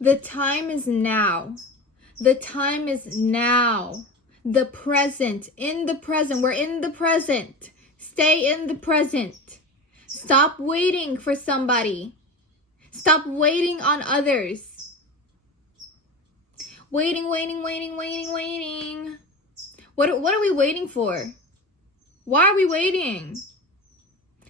The time is now. The time is now. The present. In the present. We're in the present. Stay in the present. Stop waiting for somebody. Stop waiting on others. Waiting. What are we waiting for? Why are we waiting?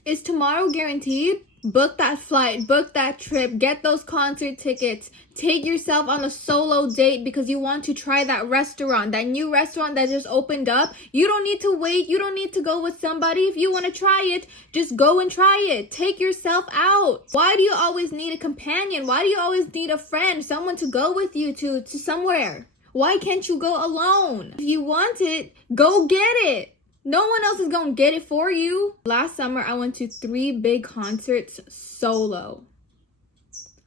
Is tomorrow guaranteed? Book that flight, book that trip, get those concert tickets, take yourself on a solo date because you want to try that restaurant, that new restaurant that just opened up. You don't need to wait, you don't need to go with somebody. If you want to try it, just go and try it. Take yourself out. Why do you always need a companion? Why do you always need a friend, someone to go with you to somewhere? Why can't you go alone? If you want it, go get it. No one else is gonna get it for you. Last summer, I went to 3 big concerts solo.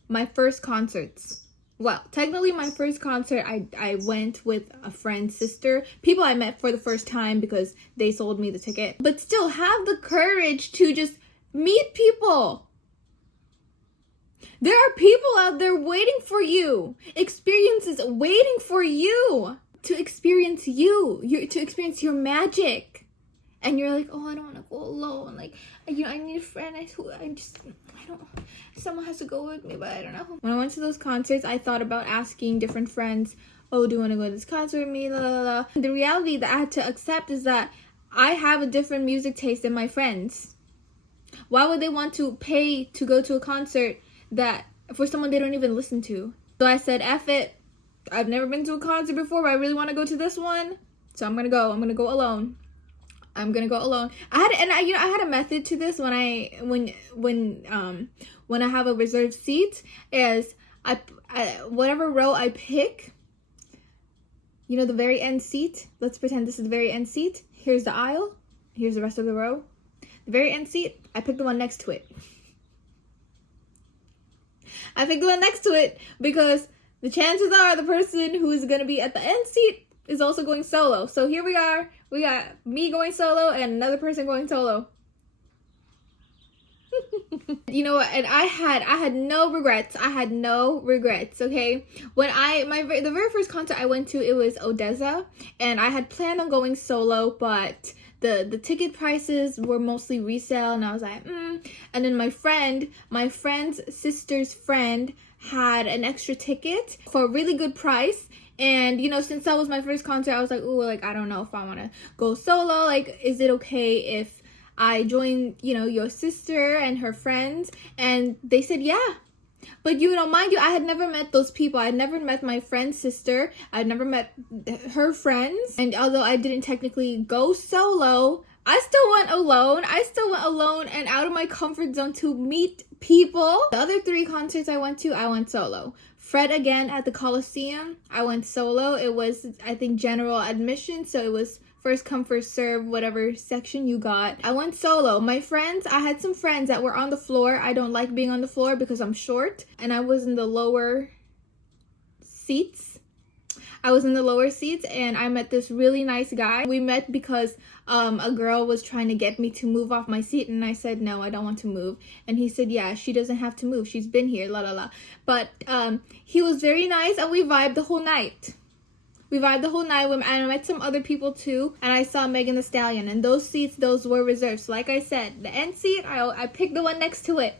My first concerts. Well, technically my first concert, I went with a friend's sister. People I met for the first time because they sold me the ticket. But still, have the courage to just meet people. There are people out there waiting for you. Experiences waiting for you. To experience to experience your magic. And you're like, oh, I don't want to go alone. Like, I need a friend. Someone has to go with me, but I don't know. When I went to those concerts, I thought about asking different friends, oh, do you want to go to this concert with me? La, la, la. The reality that I had to accept is that I have a different music taste than my friends. Why would they want to pay to go to a concert that for someone they don't even listen to? So I said, F it. I've never been to a concert before, but I really want to go to this one. So I'm going to go. I'm going to go alone. I had a method to this when I have a reserved seat is I whatever row I pick, the very end seat. Let's pretend this is the very end seat. Here's the aisle. Here's the rest of the row. The very end seat, I picked the one next to it. I picked the one next to it because the chances are the person who is going to be at the end seat is also going solo. So here we are. We got me going solo and another person going solo. And I had no regrets. Okay. When the very first concert I went to, it was ODESZA, and I had planned on going solo, but the ticket prices were mostly resale, and I was like, And then my friend's sister's friend had an extra ticket for a really good price. And, since that was my first concert, I was like, ooh, like, I don't know if I want to go solo. Like, is it okay if I join, your sister and her friends? And they said, yeah. But, mind you, I had never met those people. I had never met my friend's sister. I had never met her friends. And although I didn't technically go solo, I still went alone and out of my comfort zone to meet people. The other 3 concerts I went solo. Fred again at the Coliseum, I went solo. It was, I think, general admission, so it was first come, first serve, whatever section you got. I went solo. My friends, I had some friends that were on the floor. I don't like being on the floor because I'm short, and I was in the lower seats. And I met this really nice guy. We met because a girl was trying to get me to move off my seat, and I said, no, I don't want to move. And he said, yeah, she doesn't have to move. She's been here, la la la. But he was very nice, and we vibed the whole night. And I met some other people too, and I saw Megan Thee Stallion, and those were reserved. So like I said, the end seat, I picked the one next to it.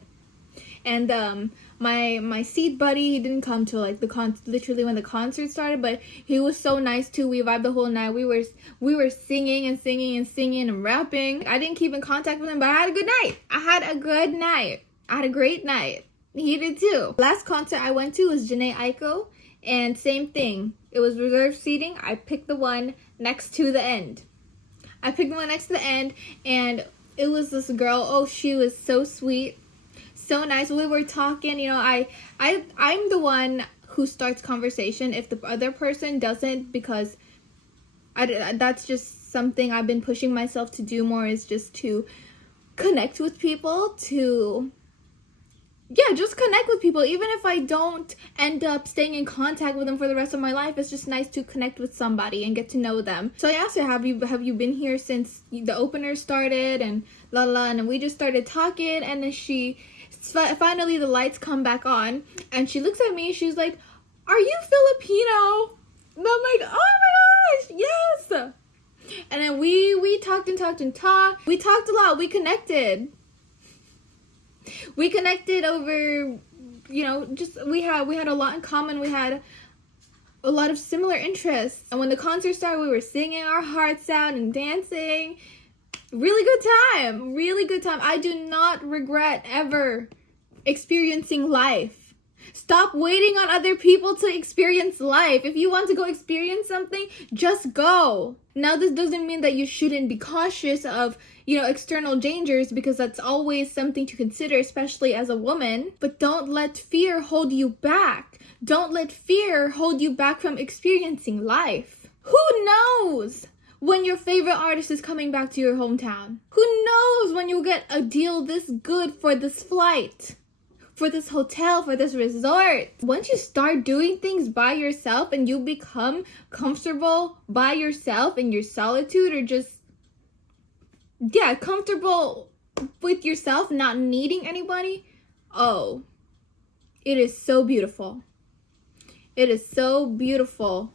And my seat buddy, he didn't come till like literally when the concert started, but he was so nice too. We vibed the whole night. We were singing and rapping. I didn't keep in contact with him, but I had a good night. I had a great night. He did too. Last concert I went to was Jhené Aiko, and same thing. It was reserved seating. I picked the one next to the end. And it was this girl. Oh, she was so sweet. So nice. We were talking, I'm the one who starts conversation if the other person doesn't, because that's just something I've been pushing myself to do more, is just to connect with people, just connect with people. Even if I don't end up staying in contact with them for the rest of my life, it's just nice to connect with somebody and get to know them. So I asked her, have you been here since the opener started, and la la, and we just started talking, and then finally the lights come back on, and she looks at me, she's like, Are you Filipino? I'm like, oh my gosh, yes. And then we talked and talked and talked. We talked a lot. We connected. We connected over, just we had a lot in common. We had a lot of similar interests. And when the concert started, we were singing our hearts out and dancing. Really good time. Really good time. I do not regret ever experiencing life. Stop waiting on other people to experience life. If you want to go experience something, just go. Now, this doesn't mean that you shouldn't be cautious of, external dangers, because that's always something to consider, especially as a woman. But don't let fear hold you back. Don't let fear hold you back from experiencing life. Who knows when your favorite artist is coming back to your hometown? Who knows when you'll get a deal this good for this flight, for this hotel, for this resort? Once you start doing things by yourself and you become comfortable by yourself in your solitude, or just, comfortable with yourself, not needing anybody, oh, it is so beautiful. It is so beautiful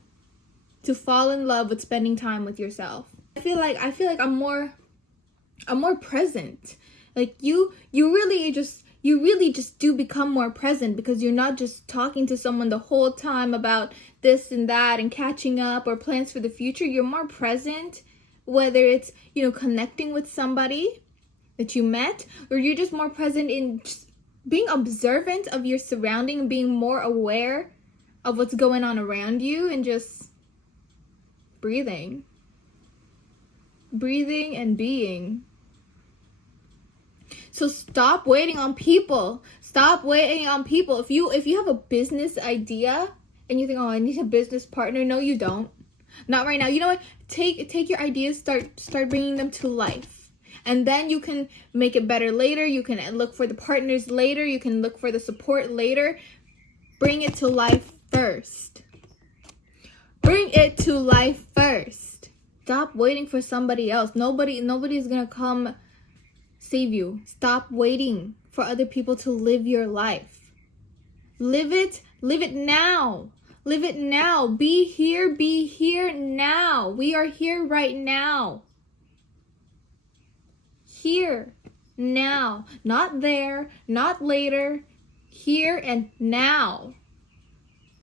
to fall in love with spending time with yourself. I feel like I'm more present. Like you really just do become more present, because you're not just talking to someone the whole time about this and that and catching up or plans for the future. You're more present, whether it's, connecting with somebody that you met, or you're just more present in just being observant of your surrounding, being more aware of what's going on around you, and just breathing and being. So stop waiting on people. Stop waiting on people. If you have a business idea and you think, oh, I need a business partner, no, you don't. Not right now. You know what? Take your ideas, start bringing them to life. And then you can make it better later. You can look for the partners later. You can look for the support later. Bring it to life first. Bring it to life first. Stop waiting for somebody else. Nobody's gonna come save you. Stop waiting for other people to live your life. Live it now. Live it now. Be here now. We are here right now. Here, now. Not there, not later. Here and now.